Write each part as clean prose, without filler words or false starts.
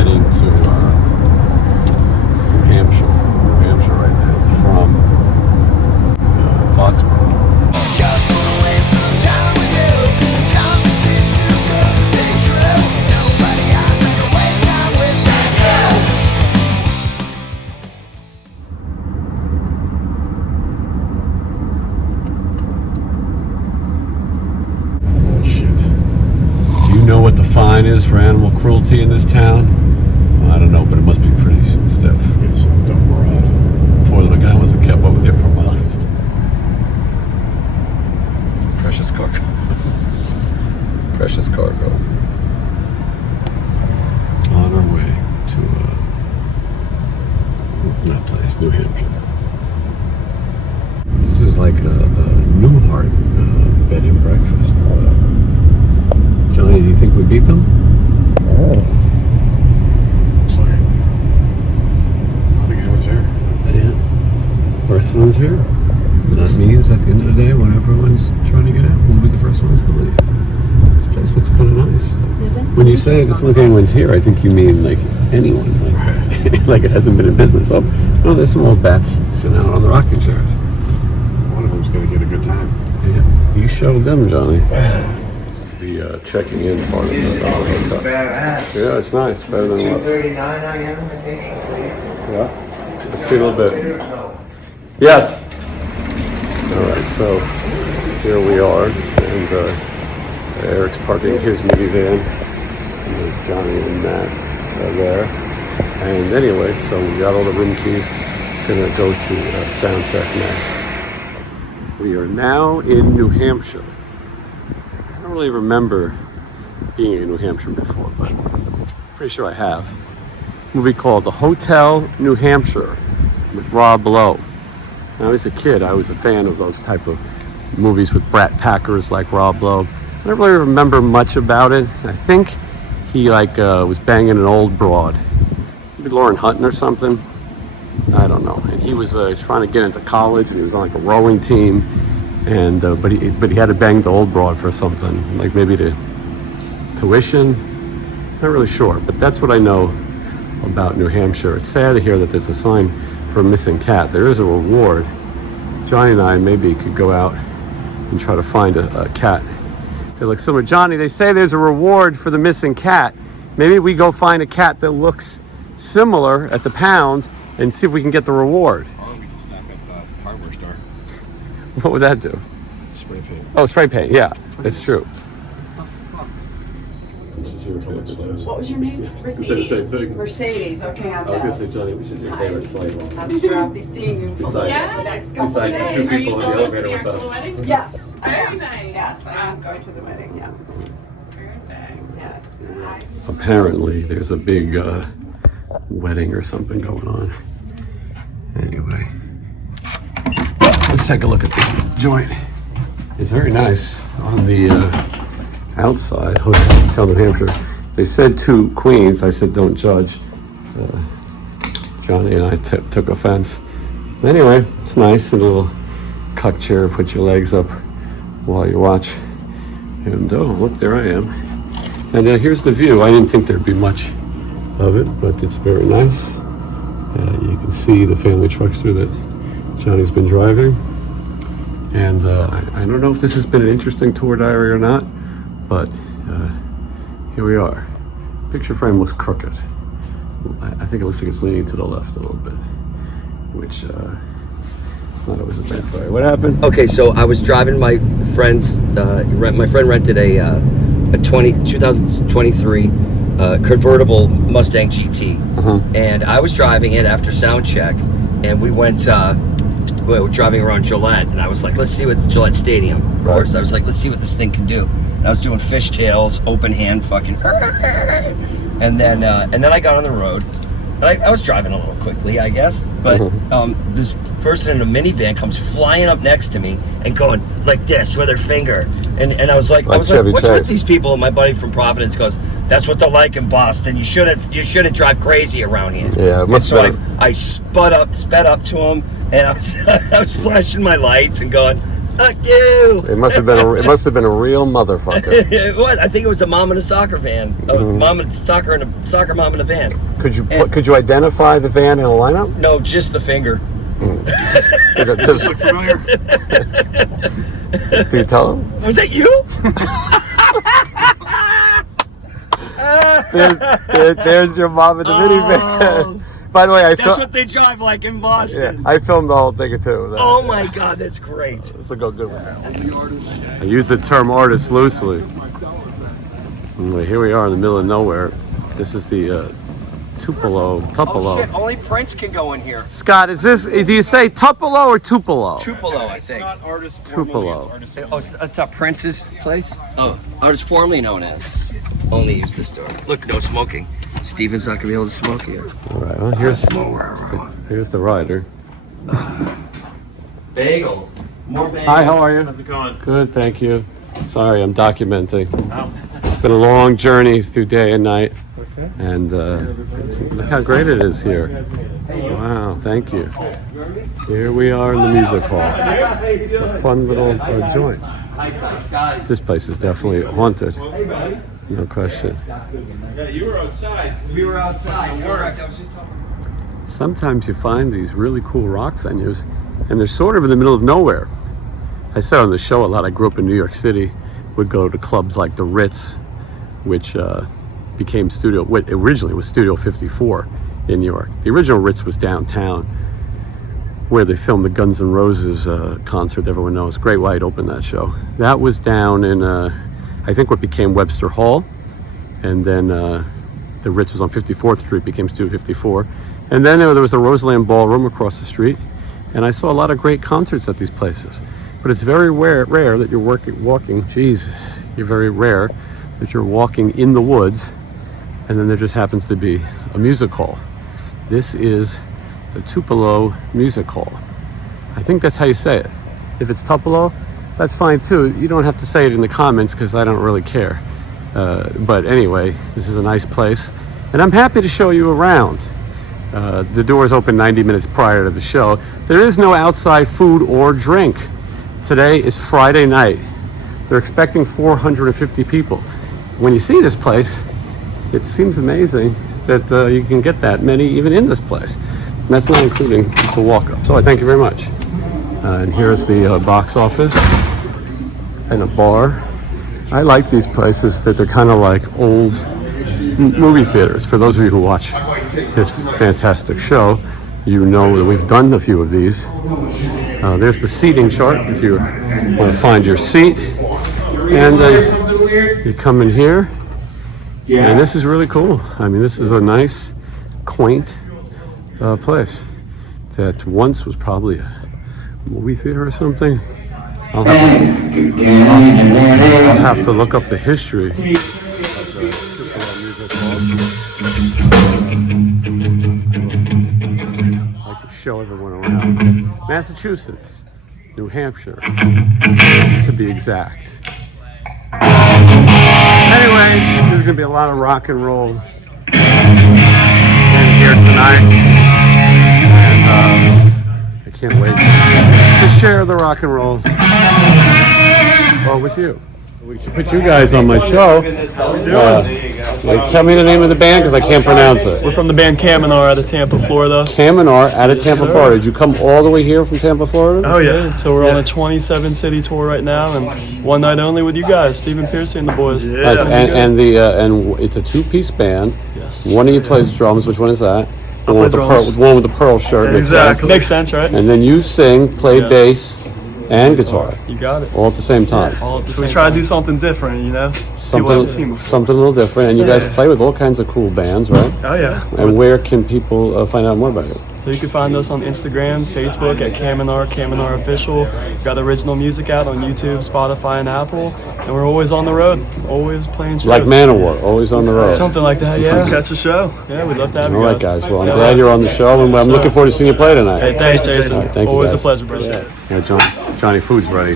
heading to New Hampshire right now from Foxborough. Just wanna waste some time with you. Sometimes it seems too good to be true. Nobody I'd rather waste time with than you. Oh shit. Do you know what the fine is for animal cruelty in this town? Well, I don't know, but it must be pretty stiff. It's a dumb ride. Poor little guy must have kept up with you for miles. Precious cargo. Precious cargo. On our way to that place, New Hampshire. This is like a Newhart bed and breakfast. Johnny, do you think we beat them? Oh. Looks like it. I think anyone's here. Yeah. First one's here. And that means at the end of the day, when everyone's trying to get out, we'll be the first ones to leave. This place looks kind of nice. When you say it doesn't look like anyone's here, I think you mean like anyone, like, like it hasn't been in business. Oh, no, there's some old bats sitting out on the rocking chairs. One of them's going to get a good time. Yeah. You showed them, Johnny. This is the checking in part of the hotel. Yeah, it's nice. Better than what? $239 I am, I think. Yeah. Let's see a little bit. Yes. All right, so here we are, and Eric's parking his minivan, and Johnny and Matt are there. And anyway, so we got all the room keys. Gonna go to sound check next. We are now in New Hampshire. I don't really remember being in New Hampshire before, but I'm pretty sure I have. A movie called The Hotel New Hampshire with Rob Lowe. When I was a kid, I was a fan of those type of movies with Brat Packers like Rob Lowe. I don't really remember much about it. I think he was banging an old broad. Maybe Lauren Hutton or something. I don't know. And he was trying to get into college, and he was on like a rowing team. And but he had to bang the old broad for something, like maybe to tuition. Not really sure, but that's what I know about New Hampshire. It's sad to hear that there's a sign for a missing cat. There is a reward. Johnny and I maybe could go out and try to find a cat that looks similar. Johnny, they say there's a reward for the missing cat. Maybe we go find a cat that looks similar at the pound and see if we can get the reward. Or we can snap at the hardware store. What would that do? Spray paint. Oh, spray paint. Yeah, that's true. What was your name? Mercedes. Mercedes. Okay, I'm back. Johnny, which is your favorite slide? I'm sure I'll be seeing you for the next couple of days. Two people in the elevator with us. Wedding? Yes. Very nice. Yes, I am going to the wedding. Yeah. Perfect. Yes. Apparently, there's a big wedding or something going on. Anyway, let's take a look at this joint. It's very nice on the outside. Hotel New Hampshire. They said 2 queens. I said don't judge. Johnny and I took offense. Anyway, it's nice. A little cuck chair. Put your legs up while you watch. And oh, look, there I am. And here's the view. I didn't think there'd be much of it, but it's very nice. You can see the family truckster that Johnny's been driving. And I don't know if this has been an interesting tour diary or not, but here we are. Picture frame looks crooked. I think it looks like it's leaning to the left a little bit, which is not always a bad story. What happened? Okay, so I was driving my friend's. My friend rented a 2023 convertible Mustang GT, and I was driving it after sound check, and we went. We were driving around Gillette, and I was like, "Let's see what Gillette Stadium." Of course, I was like, "Let's see what this thing can do." And I was doing fishtails, open hand, fucking, and then I got on the road. And I was driving a little quickly, I guess, but this person in a minivan comes flying up next to me and going like this with her finger, and I was like, what's with these people? And my buddy from Providence goes, "That's what they're like in Boston. You shouldn't drive crazy around here." Yeah, it must I sped up to him, and I was flashing my lights and going, Fuck you. It must have been a real motherfucker. It was. I think it was a mom in a soccer van. A mom in soccer and a soccer mom in a van. Could you identify the van in a lineup? No, just the finger. Does- Look familiar? do you tell him? Was that you? There's your mom in the minivan. By the way, That's what they drive like in Boston. I filmed the whole thing too. Oh my God, that's great. This will go good one. I use the term artist loosely. Anyway, here we are in the middle of nowhere. This is the Tupelo. Oh shit, only Prince can go in here. Scott, do you say Tupelo or Tupelo? Tupelo, I think. Tupelo. Oh, that's not Prince's place? Oh, artist formerly known as. Only use this door. Look, no smoking. Steven's not gonna be able to smoke here. All right, well, here's the rider. Bagels. More bagels. Hi, how are you? How's it going? Good, thank you. Sorry, I'm documenting. It's been a long journey through day and night. Okay. And look how great it is here. Wow, thank you. Here we are in the music hall. It's a fun little joint. This place is definitely haunted. No question. Yeah, you were outside. We were outside. Correct. I was just talking. Sometimes you find these really cool rock venues, and they're sort of in the middle of nowhere. I said on the show a lot, I grew up in New York City, would go to clubs like the Ritz, which became originally was Studio 54 in New York. The original Ritz was downtown, where they filmed the Guns N' Roses concert everyone knows. Great White opened that show. That was down in, I think what became Webster Hall, and then the Ritz was on 54th Street, became Studio 54. And then there was the Roseland Ballroom across the street, and I saw a lot of great concerts at these places. But it's very rare that you're walking, Jesus, you're very rare that you're walking in the woods, and then there just happens to be a music hall. This is the Tupelo Music Hall. I think that's how you say it. If it's Tupelo, that's fine too. You don't have to say it in the comments because I don't really care. But anyway, this is a nice place, and I'm happy to show you around. The doors open 90 minutes prior to the show. There is no outside food or drink. Today is Friday night. They're expecting 450 people. When you see this place, it seems amazing that you can get that many even in this place. And that's not including the walk-up. So I thank you very much. And here's the box office and a bar. I like these places that they're kind of like old movie theaters. For those of you who watch this fantastic show, you know that we've done a few of these. There's the seating chart if you want to find your seat. And you come in here, and this is really cool. I mean, this is a nice, quaint place that once was probably a movie theater or something. I'll have to look up the history of the Tupelo Music Hall. I'd like to show everyone around. Massachusetts, New Hampshire, to be exact. Anyway, there's going to be a lot of rock and roll in here tonight. And I can't wait to share the rock and roll with you. We should put you guys on my show. Tell me the name of the band because I can't pronounce it. We're from the band Kaminar out of Tampa, Florida. Kaminar out of Tampa, sir. Florida. Did you come all the way here from Tampa, Florida? Oh yeah. So we're on a 27-city tour right now, and one night only with you guys, Stephen PEARCY and the boys. Nice. And it's a two-piece band. Yes. One of you plays drums. Which one is that? The one with the drums. one with the pearl shirt. Exactly. Makes sense, right? And then you sing, play Yes. bass, and guitar, You got it. all at the same time. All at the same time. To do something different, you know? People haven't seen before. Something a little different. And you guys play with all kinds of cool bands, right? Oh yeah. And where can people find out more about it? So you can find us on Instagram, Facebook at Kaminar Official. We've got original music out on YouTube, Spotify, and Apple. And we're always on the road, always playing shows. Like Manowar, always on the road. Something like that, yeah. Catch a show. Yeah, we'd love to have All you right, guys. guys. Well, I'm glad you're on the show, and I'm looking forward to seeing you play tonight. Hey, thanks, Jason. All right, thank you, Always guys. a pleasure, brother. Yeah, Johnny Food's ready.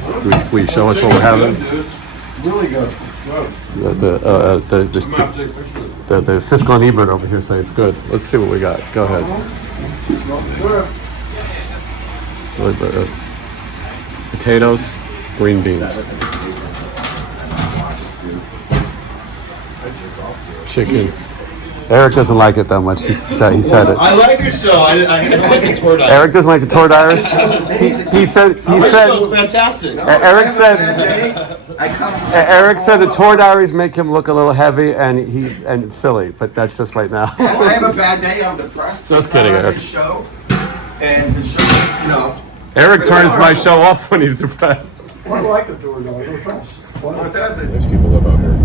Will you show us what we're having? Really good. The Siskel and Ebert over here say it's good. Let's see what we got. Go ahead. Potatoes. Green beans. Chicken. Eric doesn't like it that much. He said it. I like your show. I don't like the tour dive. Eric doesn't like the tour divers. He said. My show's fantastic. Eric said the tour diaries make him look a little heavy and it's silly, but that's just right now. If I have a bad day, I'm depressed. Just kidding, I'm on Eric. the show, and the show, you know. Eric turns my show off when he's depressed. I like the tour divers. What does it? Nice people live out here.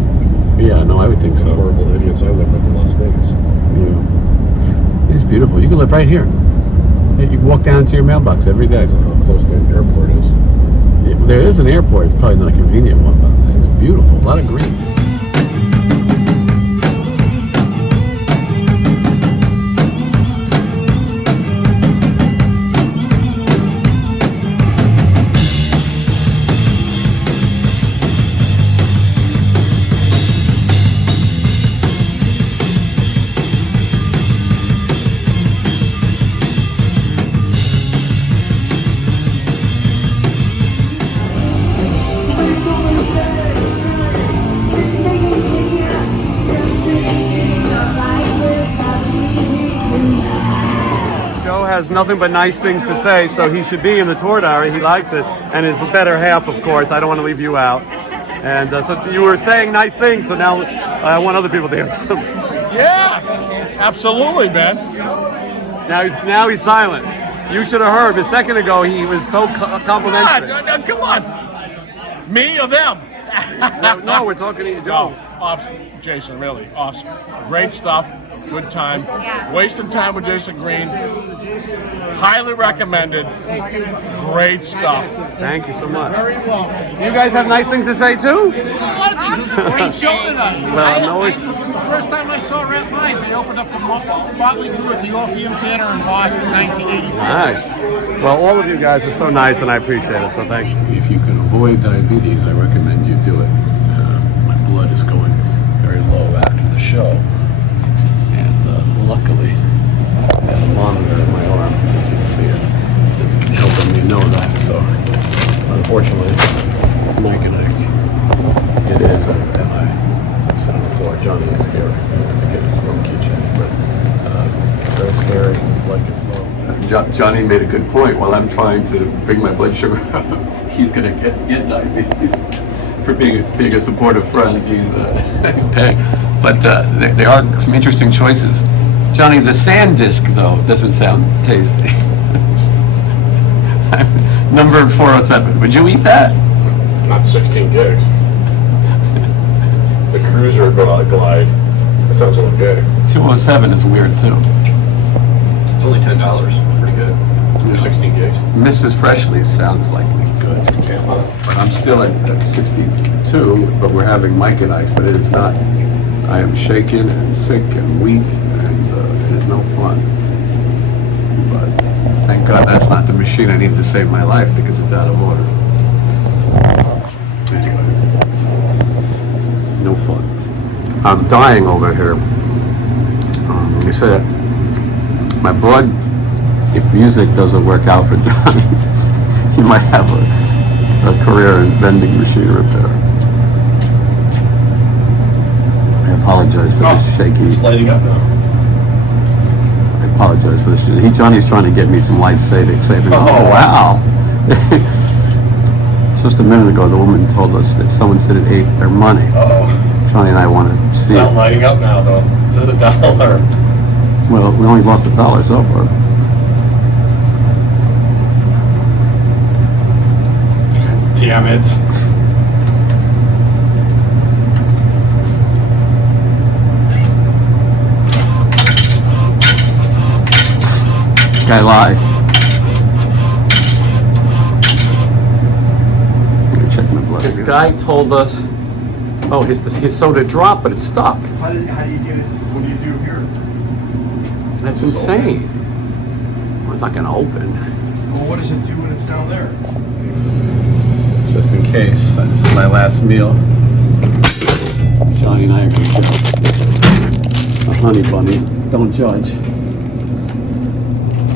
Yeah, no, I would think The so. horrible idiots I live with in Las Vegas. Yeah. It's beautiful. You can live right here. You can walk down to your mailbox every day. How close the airport is. There is an airport. It's probably not a convenient one, but it's beautiful. A lot of green. Joe has nothing but nice things to say, so he should be in the tour diary. He likes it, and his better half, of course. I don't want to leave you out. And so you were saying nice things, so now I want other people to hear them. Yeah, absolutely, man. Now he's silent. You should have heard. A second ago, he was so complimentary. Come on. Me or them? No, we're talking to you, Joe. Awesome. Jason, really awesome. Great stuff. Good time. Wasting time with Jason Green. Highly recommended. Great stuff. Thank you so much. You guys have nice things to say too? It was a great show tonight. The first time I saw Ratt live, they opened up for Motley Crue at the Orpheum Theater in Boston in 1985. Nice. Well, all of you guys are so nice, and I appreciate it. So thank you. If you can avoid diabetes, I recommend you do it. My blood is going very low after the show. And luckily, I have a monitor in my arm. You can see it. It's helping me know that. So, unfortunately, Mike and it is. And I sit on the floor. Johnny is here. I have to get his room key checked. But it's very scary. Blood gets low. Johnny made a good point. While I'm trying to bring my blood sugar up, he's going to get diabetes for being a supportive friend. He's paying. But there are some interesting choices. Johnny, the sand disc, though, doesn't sound tasty. Number 407. Would you eat that? Not 16 gigs. The Cruiser Glide. That sounds a little good. 207 is weird, too. It's only $10. Pretty good. For 16 gigs. Mrs. Freshly sounds like it's good. But I'm still at 62, but we're having Mike and Ice, but it is not. I am shaken and sick and weak, and it is no fun. But thank God that's not the machine I need to save my life because it's out of order. Anyway, no fun. I'm dying over here. You said my blood, if music doesn't work out for Johnny, he might have a career in vending machine repair. I apologize for the shaky. It's lighting up now. I apologize for the Johnny's trying to get me some life saving. Oh wow! Just a minute ago, the woman told us that someone said it ate their money. Johnny and I want to see It's not it. lighting up now, though. It says $1. Well, we only lost $1 so far. Damn it. Guy lies. Let me check my blood. This guy told us, oh, his soda dropped, but it's stuck. How do you get it? What do you do here? That's insane. Well, it's not going to open. Well, what does it do when it's down there? Just in case. This is my last meal. Johnny and I are going to get a honey bunny. Don't judge.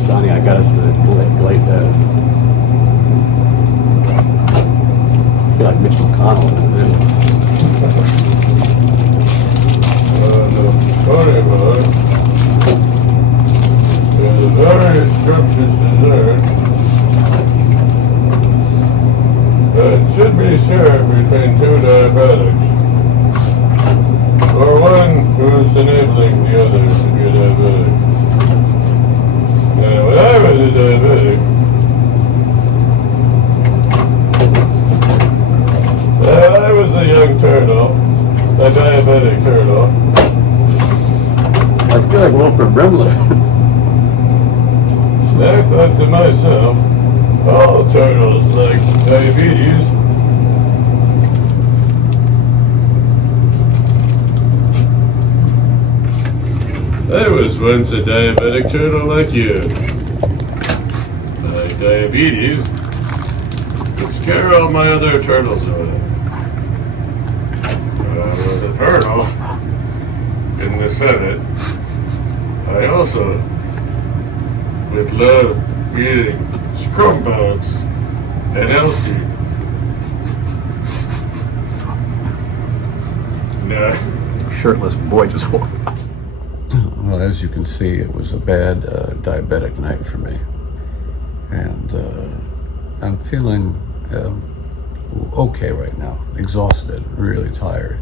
Johnny, I got us the glade I feel like Mitch McConnell in the video. Funny about it is a very scrumptious dessert that should be shared between two diabetics, or one who's enabling the other to be a diabetic. Now, when I was a diabetic, I was a young turtle, a diabetic turtle. I feel like Wilfred Brimley. And I thought to myself, all turtles like diabetes. I was once a diabetic turtle like you. My diabetes would scare all my other turtles away. When I was a turtle in the Senate, I also would love eating scrum bugs and Elsie. Nah. Shirtless boy just walked. Well, as you can see, it was a bad diabetic night for me. And I'm feeling okay right now. Exhausted, really tired.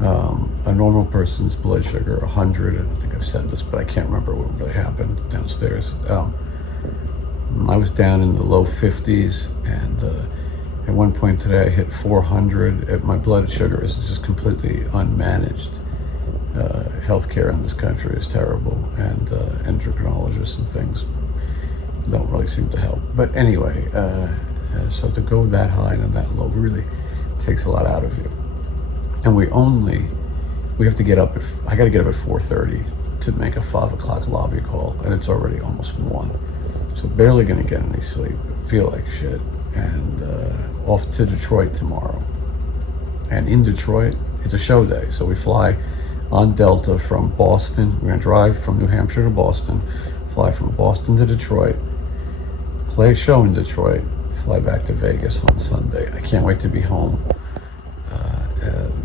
A normal person's blood sugar, 100, I think I've said this, but I can't remember what really happened downstairs. I was down in the low 50s, and at one point today I hit 400. My blood sugar is just completely unmanaged. Healthcare in this country is terrible, and endocrinologists and things don't really seem to help. But anyway, so to go that high and that low really takes a lot out of you. And we have to get up I gotta get up at 4:30 to make a 5 o'clock lobby call, and it's already almost 1. So barely gonna get any sleep, feel like shit, and off to Detroit tomorrow. And in Detroit, it's a show day, so we fly on Delta from Boston. We're gonna drive from New Hampshire to Boston, fly from Boston to Detroit, play a show in Detroit, fly back to Vegas on Sunday. I can't wait to be home.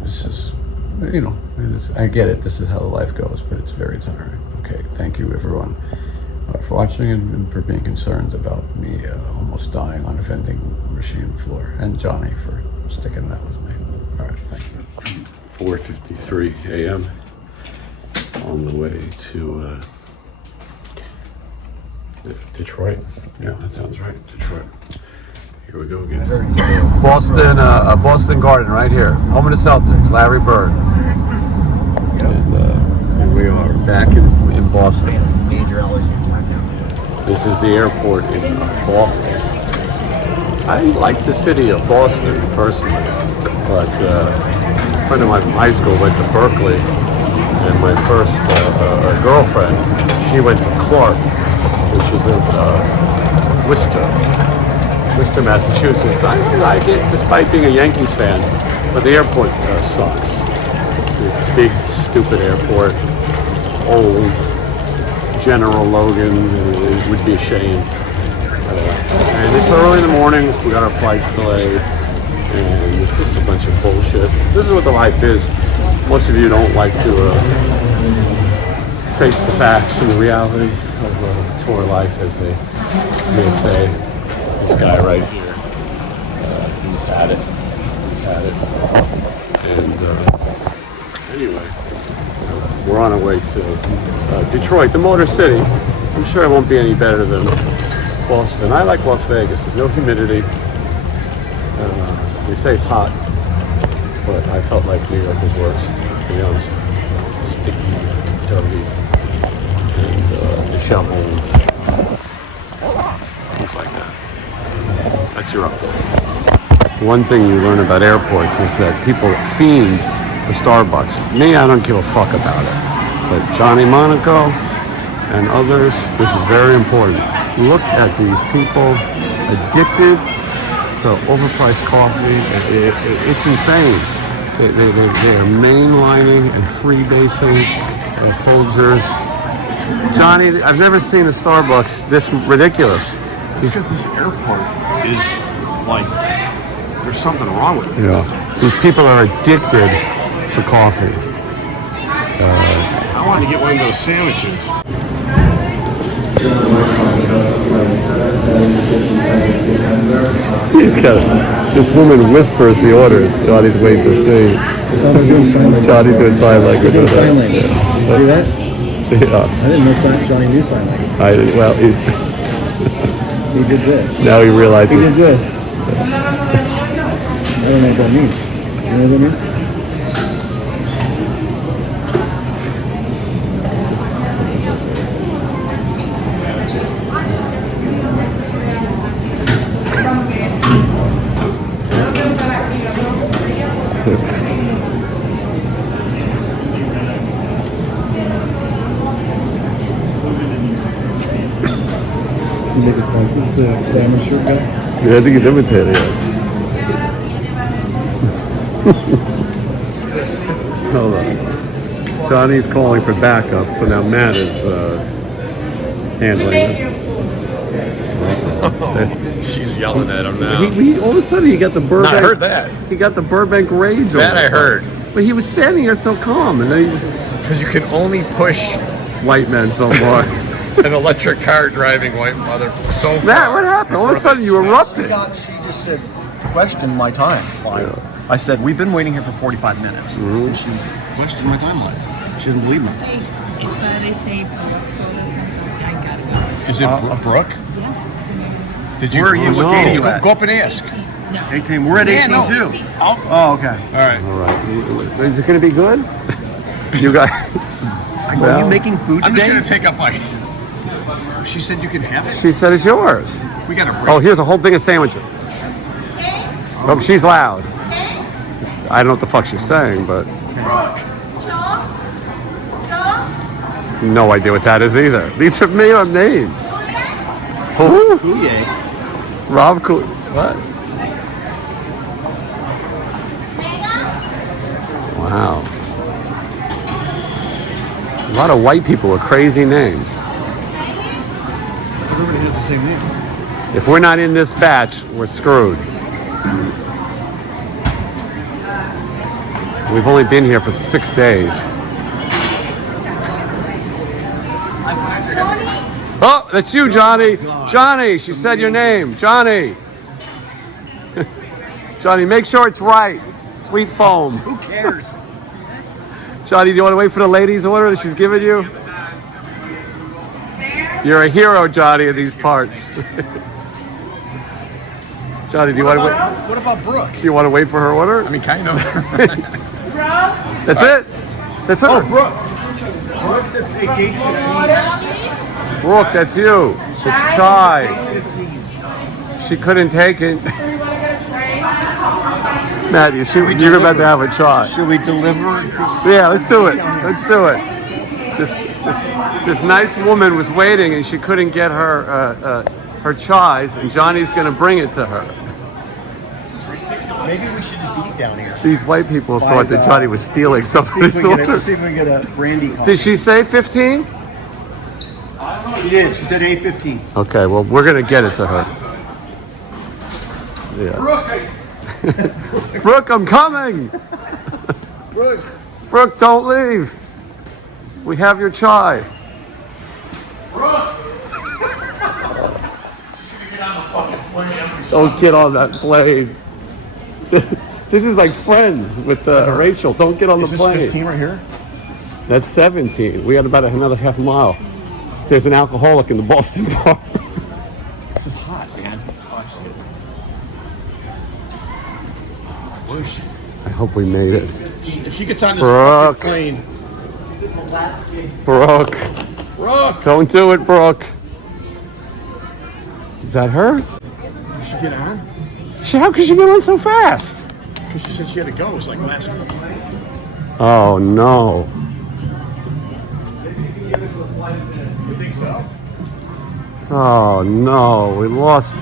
This is, I get it, this is how life goes, but it's very tiring. Okay, thank you everyone for watching and for being concerned about me almost dying on a vending machine floor, and Johnny for sticking it out with me. All right, thank you. 4:53 a.m. on the way to Detroit. Yeah, that sounds right, Detroit. Here we go again. Boston Garden right here. Home of the Celtics, Larry Bird. And here we are back in Boston. Major LSU time. This is the airport in Boston. I like the city of Boston personally, but a friend of mine from high school went to Berkeley, and my first girlfriend, she went to Clark, which is in Worcester, Massachusetts. I like it, despite being a Yankees fan, but the airport sucks. Big, stupid airport, old. General Logan would be ashamed. And it's early in the morning, we got our flights delayed, and it's just a bunch of bullshit. This is what the life is. Most of you don't like to face the facts and the reality of tour life, as they may say. This guy right here, he's had it. And anyway, we're on our way to Detroit, the Motor City. I'm sure it won't be any better than Boston. I like Las Vegas. There's no humidity. They say it's hot, but I felt like New York was worse. It was sticky, dirty, and disheveled. Things like that. That's your update. One thing you learn about airports is that people fiend for Starbucks. Me, I don't give a fuck about it. But Johnny Monaco and others, this is very important. Look at these people addicted to overpriced coffee. It's insane. They're mainlining and freebasing Folgers. Johnny, I've never seen a Starbucks this ridiculous. Because this airport is like, there's something wrong with it. Yeah. These people are addicted to coffee. I wanted to get one of those sandwiches. This woman whispers the orders. Johnny's waiting to see. Johnny's doing sign language. Sign language. See that? Yeah. I didn't know Johnny knew sign language. I didn't. Well, He did this. now he realizes. He did this. I don't know what that means. You know what that means? Does he make a constant salmon shirt guy? Yeah, I think he's imitating it. Hold on. Johnny's calling for backup, so now Matt is handling it. She's yelling at him now. He all of a sudden he got the Burbank. I heard that. He got the Burbank rage. That I heard. But he was standing there so calm, and then he just Because you can only push white men so far. an electric car driving white mother so far. Matt, what happened? All of a sudden you erupted. She just said, question my timeline. I said, we've been waiting here for 45 minutes. And she questioned my timeline. She didn't believe me. Is it Brooke? Did you? Where are you? What gate are you Go, at? go up and ask. 18. We're at 18 too. Oh, okay. All right. All right. Is it going to be good? You guys. Are you making food I'm today? just going to take a bite. She said you can have it. She said it's yours. We got a break. Oh, here's a whole thing of sandwiches. Oh, she's loud. I don't know what the fuck she's saying, but no idea what that is either. These are made up names. Who? Rob Coulier. What? Wow. A lot of white people with crazy names. Everybody has the same name. If we're not in this batch, we're screwed. We've only been here for 6 days. Oh, that's you, Johnny. Johnny, she said your name. Johnny. Johnny, make sure it's right. Sweet foam. Who cares? Johnny, do you want to wait for the lady's order that she's giving you? You're a hero, Johnny, in these parts. Johnny, do you want to wait? What about Brooke? Do you want to wait for her order? I mean, kind of. That's it. That's her. Oh, Brooke. Brooke's at gate 15. Brooke, that's you. It's Chai. She couldn't take it. Matt, you're about to have a chai. Should we deliver? Yeah, let's do it. Let's do it. This nice woman was waiting and she couldn't get her chais, and Johnny's going to bring it to her. Maybe we should just eat down here. These white people thought that Johnny was stealing somebody's order. Let's see if we can get a brandy coffee. Did she say 15? She did. She said 8:15. Okay, well, we're going to get it to her. Yeah. Brooke, I'm coming! Brooke, don't leave. We have your chai. Don't get on that plane. This is like Friends with Rachel. Don't get on the plane. Is this 15 right here? That's 17. We got about another half mile. There's an alcoholic in the Boston bar. This is hot, man. Oh, I see it. I hope we made it. If she gets on this Brooke. plane. Brooke. Brooke. Don't do it, Brooke. Is that her? Did she get on? How could she get on so fast? Because she said she had to go. It was like last week. Oh, no. You think so? Oh, no. We lost.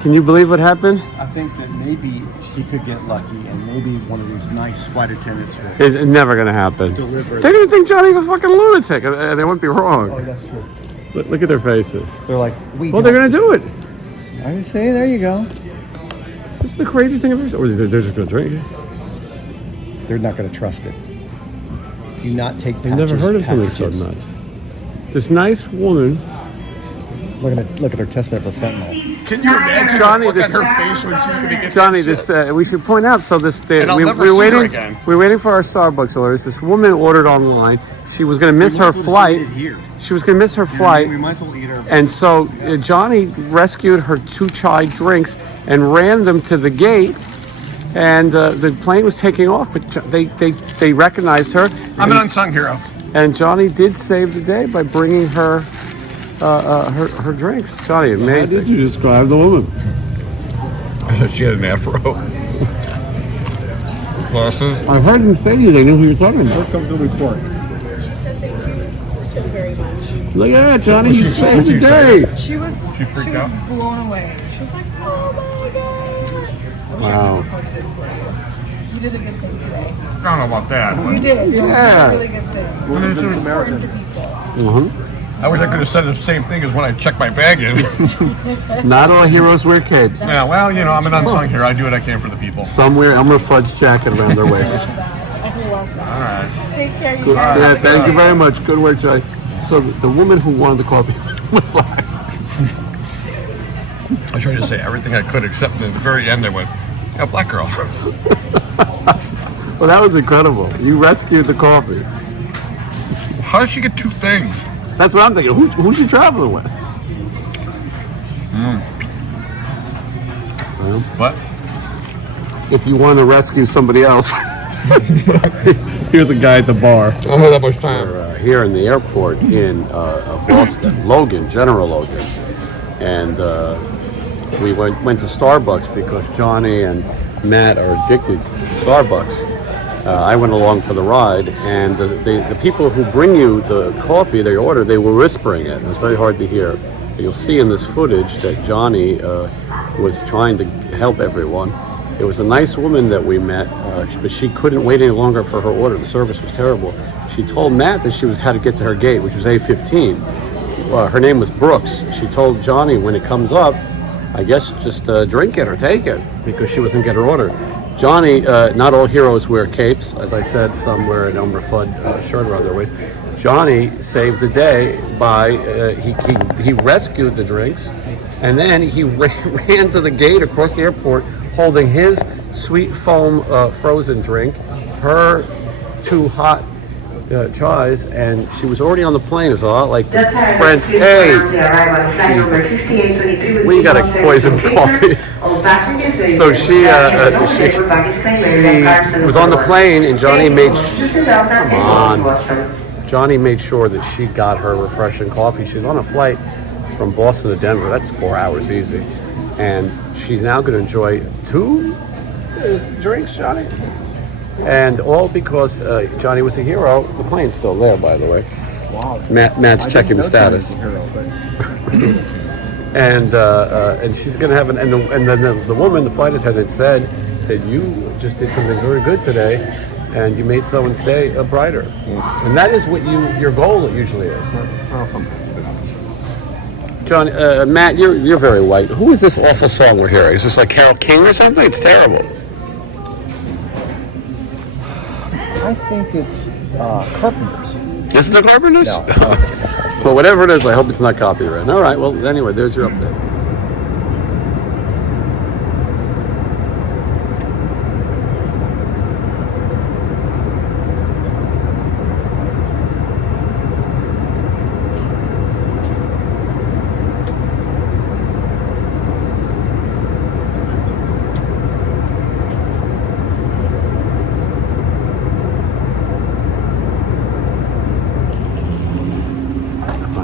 Can you believe what happened? I think that maybe she could get lucky, and maybe one of these nice flight attendants will It's never going to happen. deliver. They're going to think Johnny's a fucking lunatic, and they wouldn't be wrong. Oh, that's true. Look at their faces. They're like, Well, they're going to do it. I would say, there you go. This is the craziest thing I've ever seen. Or they're just going to drink it. They're not going to trust it. Do not take I've never heard of something so nuts. This nice woman. Look at her testing it for fentanyl. Can you imagine Johnny, the look this- on her face when she's gonna get Johnny, that this shit? we should point out. So this And I'll never we're see her waiting. again. We're waiting for our Starbucks orders. This woman ordered online. She was going to miss her flight. She was going to miss her flight. We might as well eat her. And so Johnny rescued her 2 chai drinks and ran them to the gate. And the plane was taking off, but they recognized her. I'm an unsung hero. And Johnny did save the day by bringing her her drinks. Johnny, amazing. How did you describe the woman? She had an afro. Glasses. I heard them say to you. They knew who you're talking about. Here comes the report. So very much. Look at that, Johnny. You saved the day. She was freaked out? blown away. She was like, oh my God. Wow. You did a good thing today. I don't know about that. You did. You Yeah. did a really good thing. Well, this is Important American. to people. I wish I could have said the same thing as when I checked my bag in. Not all heroes wear capes. Yeah, well, you know, I'm an unsung hero. I do what I can for the people. Some wear Elmer Fudd's jacket around their waist. I love that. All right. Take care, you Good. guys. Yeah, thank you very much. Good work, Johnny. So the woman who wanted the coffee went black. I tried to say everything I could, except in the very end, I went, "Yeah, black girl." Well, that was incredible. You rescued the coffee. How did she get 2 things? That's what I'm thinking. Who's she traveling with? Well, What? if you want to rescue somebody else, here's a guy at the bar. I don't have that much time. We're here in the airport in Boston, Logan, General Logan, and we went to Starbucks because Johnny and Matt are addicted to Starbucks. I went along for the ride, and the people who bring you the coffee they order, they were whispering it. It was very hard to hear. You'll see in this footage that Johnny was trying to help everyone. It was a nice woman that we met, but she couldn't wait any longer for her order. The service was terrible. She told Matt that she had to get to her gate, which was A15. Her name was Brooks. She told Johnny when it comes up, I guess just drink it or take it, because she wasn't getting her order. Johnny, not all heroes wear capes. As I said, some wear an Elmer Fudd shirt around their waist. Johnny saved the day by, he rescued the drinks, and then he ran to the gate across the airport holding his sweet foam frozen drink, her 2 hot chais, and she was already on the plane. It was a lot like the friend, hey, we got a poison coffee. So she was on the plane, and Johnny Johnny made sure that she got her refreshing coffee. She's on a flight from Boston to Denver. That's 4 hours easy. And she's now going to enjoy 2 drinks, Johnny. And all because Johnny was a hero. The plane's still there, by the way. Wow. Matt's checking the status. Hero, but... and she's going to have and then the woman, the flight attendant, said that you just did something very good today, and you made someone's day brighter. And that is what your goal usually is. Well, sometimes it's opposite. John, Matt, you're very white. Who is this awful song we're hearing? Is this like Carole King or something? It's terrible. I think it's Carpenters. Is it the Carpenters? No, I don't think it's Carpenters. Well, whatever it is, I hope it's not copyright. All right, well, anyway, there's your update.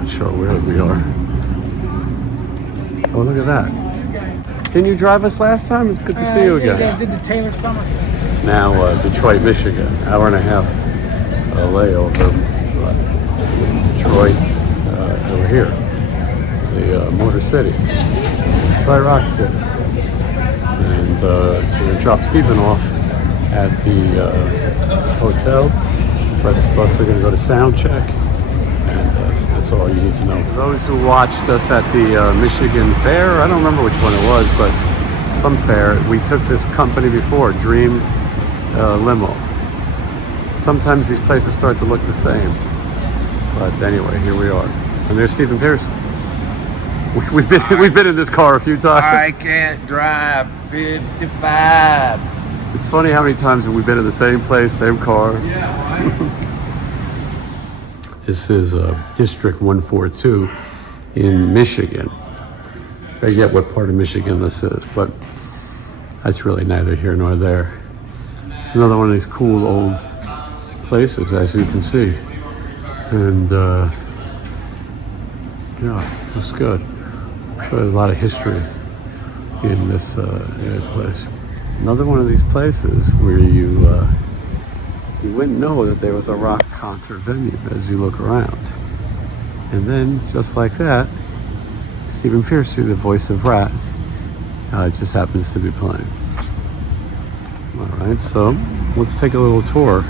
Sure where we are. Oh, look at that. Didn't you drive us last time? It's good to see you again. You guys did the Taylor Summer thing. It's now Detroit, Michigan. Hour and a half layover. Detroit, over here. The Motor City. Tri-Rock City. And we're going to drop Stephen off at the hotel. The rest of us are going to go to sound check. And That's all you need to know. Those who watched us at the Michigan Fair, I don't remember which one it was, but some fair, we took this company before, Dream Limo. Sometimes these places start to look the same. But anyway, here we are. And there's Stephen Pearcy. We've been in this car a few times. I can't drive 55. It's funny how many times we've been in the same place, same car. Yeah, right. This is District 142 in Michigan. I forget what part of Michigan this is, but that's really neither here nor there. Another one of these cool old places, as you can see. And yeah, it's good. I'm sure there's a lot of history in this place. Another one of these places where you wouldn't know that there was a rock concert venue as you look around. And then, just like that, Stephen Pearcy, the voice of Ratt, just happens to be playing. All right, so let's take a little tour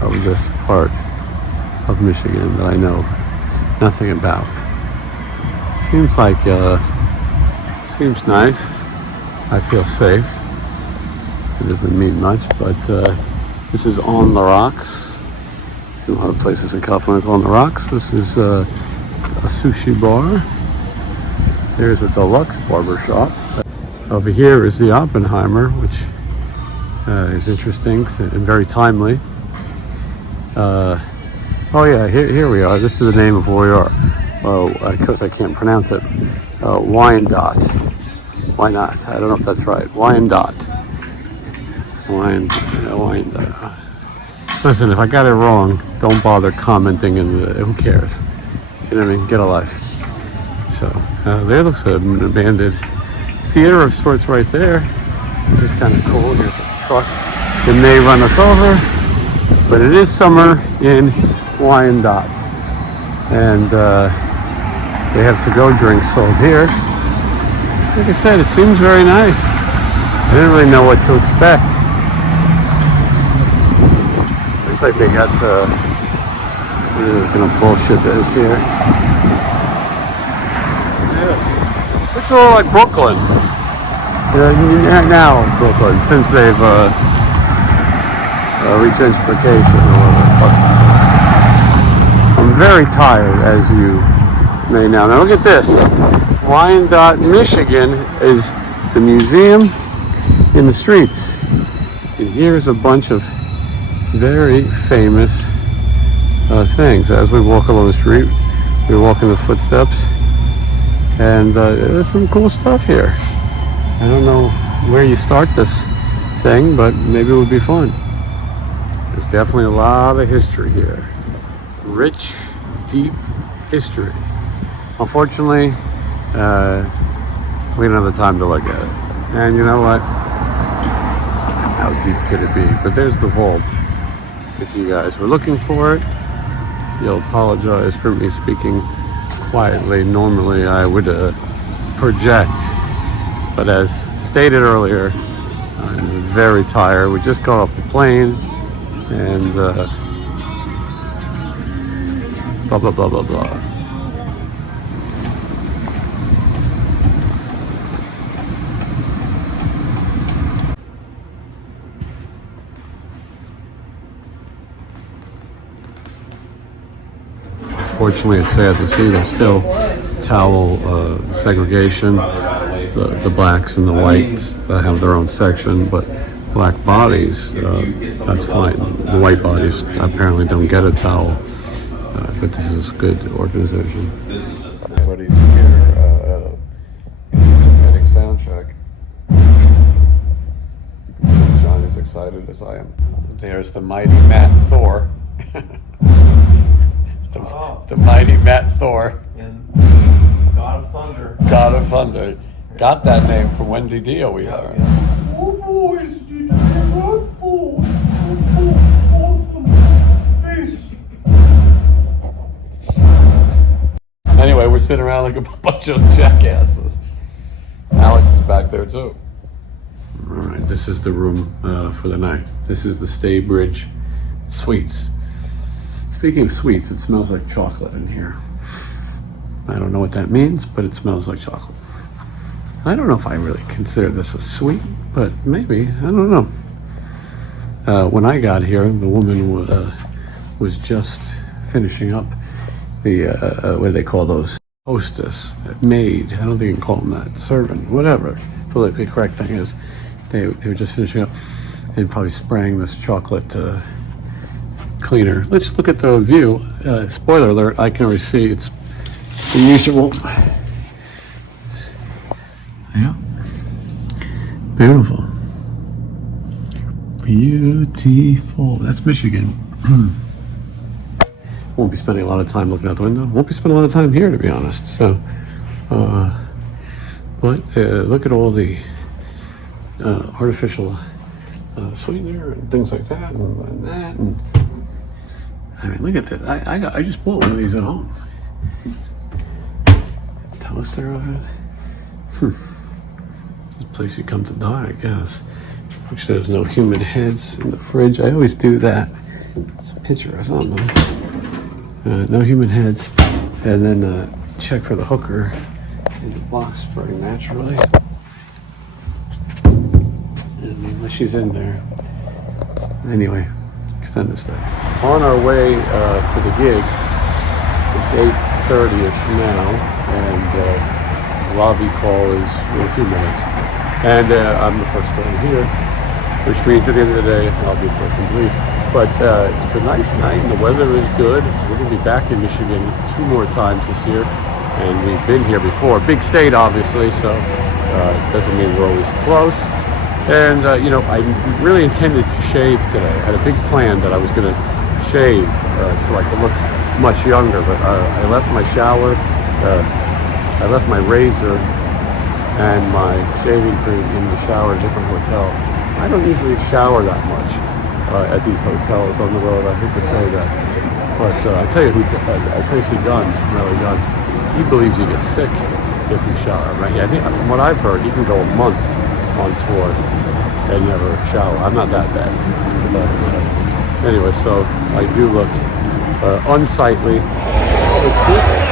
of this part of Michigan that I know nothing about. Seems like, seems nice. I feel safe. It doesn't mean much, but this is On the Rocks. See a lot of places in California called On the Rocks. This is a sushi bar. There's a deluxe barber shop. Over here is the Oppenheimer, which is interesting and very timely. Oh yeah, here we are. This is the name of where we are. Oh, of course I can't pronounce it. Wyandotte. Why not? I don't know if that's right. Wyandotte. Wyandotte. Listen, if I got it wrong, don't bother commenting who cares? You know what I mean? Get a life. So, there looks like an abandoned theater of sorts right there. It's kind of cool. Here's a truck. It may run us over, but it is summer in Wyandotte. And they have to-go drinks sold here. Like I said, it seems very nice. I didn't really know what to expect. Looks like they got, we're gonna bullshit this here. Yeah. Looks a little like Brooklyn. Now Brooklyn, since they've regentrification or whatever the fuck. I'm very tired, as you may now. Now look at this. Wyandotte, Michigan is the museum in the streets. And here's a bunch of very famous things. As we walk along the street, we walk in the footsteps. And there's some cool stuff here. I don't know where you start this thing, but maybe it would be fun. There's definitely a lot of history here. Rich, deep history. Unfortunately, we don't have the time to look at it. And you know what? How deep could it be? But there's the vault. If you guys were looking for it, you'll apologize for me speaking quietly. Normally I would project. But as stated earlier, I'm very tired. We just got off the plane and blah, blah, blah, blah, blah. Unfortunately, it's sad to see there's still towel segregation. The blacks and the whites have their own section, but black bodies, that's fine. The white bodies apparently don't get a towel, but this is good organization. Everybody's here submitting sound check. You can see John is excited as I am. There's the mighty Matt Thor. The mighty Matt Thor. And God of Thunder. God of Thunder. Got that name from Wendy Dio, we learned. Oh boys, did you run for? Anyway, we're sitting around like a bunch of jackasses. Alex is back there too. All right, this is the room for the night. This is the Staybridge Suites. Speaking of sweets, it smells like chocolate in here. I don't know what that means, but it smells like chocolate. I don't know if I really consider this a sweet, but maybe, I don't know. When I got here, the woman was just finishing up the, what do they call those? Hostess, maid, I don't think you can call them that, servant, whatever. Politically correct thing is, they were just finishing up and probably spraying this chocolate cleaner. Let's look at the view. Spoiler alert, I can already see it's the usual. Yeah. Beautiful. Beautiful. That's Michigan. Won't be spending a lot of time looking out the window. Won't be spending a lot of time here, to be honest. So, but look at all the artificial sweetener and things like that, and that. And, I mean, look at this. I just bought one of these at home. Toaster oven. This place you come to die, I guess. Make sure there's no human heads in the fridge. I always do that. It's a picture or something. No human heads. And then check for the hooker in the box spring naturally. And she's in there. Anyway, extended stay. On our way to the gig. It's 8:30ish now, and lobby call is in a few minutes. And I'm the first one here, which means at the end of the day, I'll be the first one to leave. But it's a nice night and the weather is good. We're going to be back in Michigan 2 more times this year. And we've been here before. Big state, obviously, so doesn't mean we're always close. And, you know, I really intended to shave today. I had a big plan that I was going to shave so I could look much younger. But I left my shower, I left my razor and my shaving cream in the shower at a different hotel. I don't usually shower that much at these hotels on the road. I hate to say that, but I tell you Guns, Melly Guns, he believes you get sick if you shower. Right? I think from what I've heard, you can go a month on tour and never shower. I'm not that bad, but anyway, so I do look unsightly. It's beautiful.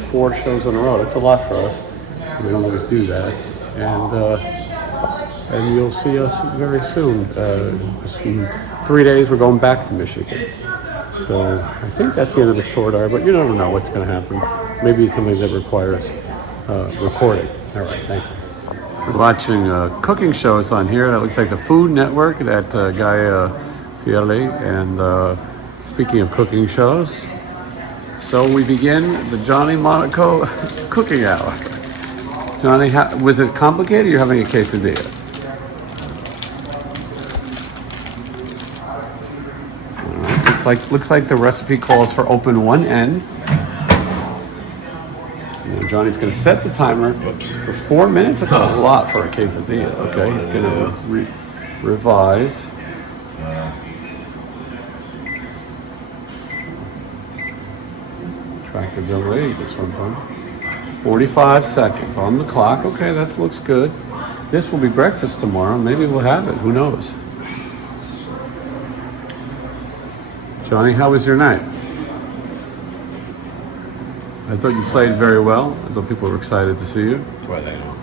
4 shows in a row. That's a lot for us. We don't always do that. And you'll see us very soon. Just in 3 days, we're going back to Michigan. So I think that's the end of the short hour, but you never know what's going to happen. Maybe it's something that requires recording. All right, thank you. We're watching cooking shows on here. That looks like the Food Network, that guy Fieri. And speaking of cooking shows, so we begin the Johnny Monaco cooking hour. Johnny, was it complicated? You're having a quesadilla. Looks like the recipe calls for open one end. And Johnny's going to set the timer for 4 minutes. That's a lot for a quesadilla. Okay, he's going to revise. Tractability. This one, 45 seconds on the clock. Okay, that looks good. This will be breakfast tomorrow. Maybe we'll have it. Who knows? Johnny, how was your night? I thought you played very well. I thought people were excited to see you. Well, they know.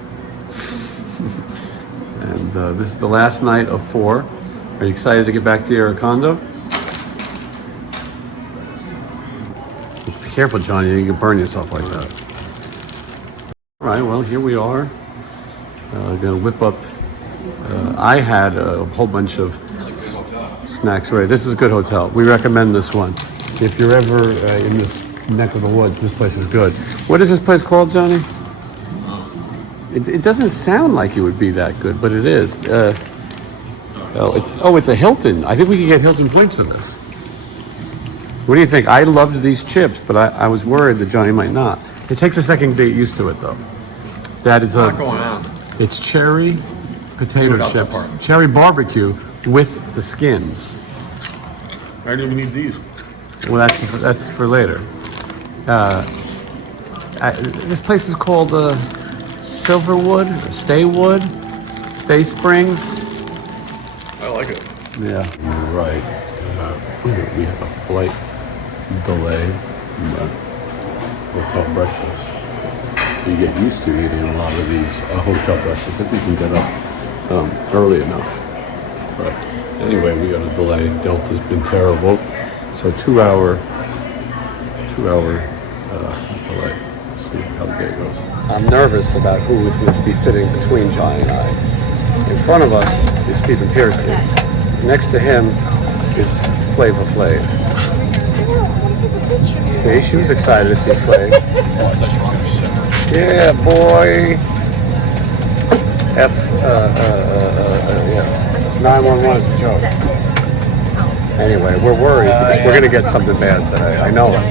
And this is the last night of 4. Are you excited to get back to your condo? Be careful, Johnny. You can burn yourself like that. All right, well, here we are. Going to whip up. I had a whole bunch of snacks ready. This is a good hotel. We recommend this one. If you're ever in this neck of the woods, this place is good. What is this place called, Johnny? It doesn't sound like it would be that good, but it is. It's a Hilton. I think we can get Hilton points for this. What do you think? I loved these chips, but I was worried that Johnny might not. It takes a second to get used to it, though. That is What's going on? It's cherry potato chips, cherry barbecue with the skins. I didn't even need these. Well, that's for later. This place is called Silverwood, or Stay Springs. I like it. Yeah. Right. We have a flight delay in the hotel breakfast. We get used to eating a lot of these hotel breakfasts if we can get up early enough. But anyway, we got a delay. Delta's been terrible. So 2 hour delay. Let's see how the day goes. I'm nervous about who is going to be sitting between Johnny and I. In front of us is Stephen PEARCY. Next to him is Flavor Flav. See, she was excited to see Flav. Yeah, boy. 911 is a joke. Anyway, we're worried because we're going to get something bad today. I know it.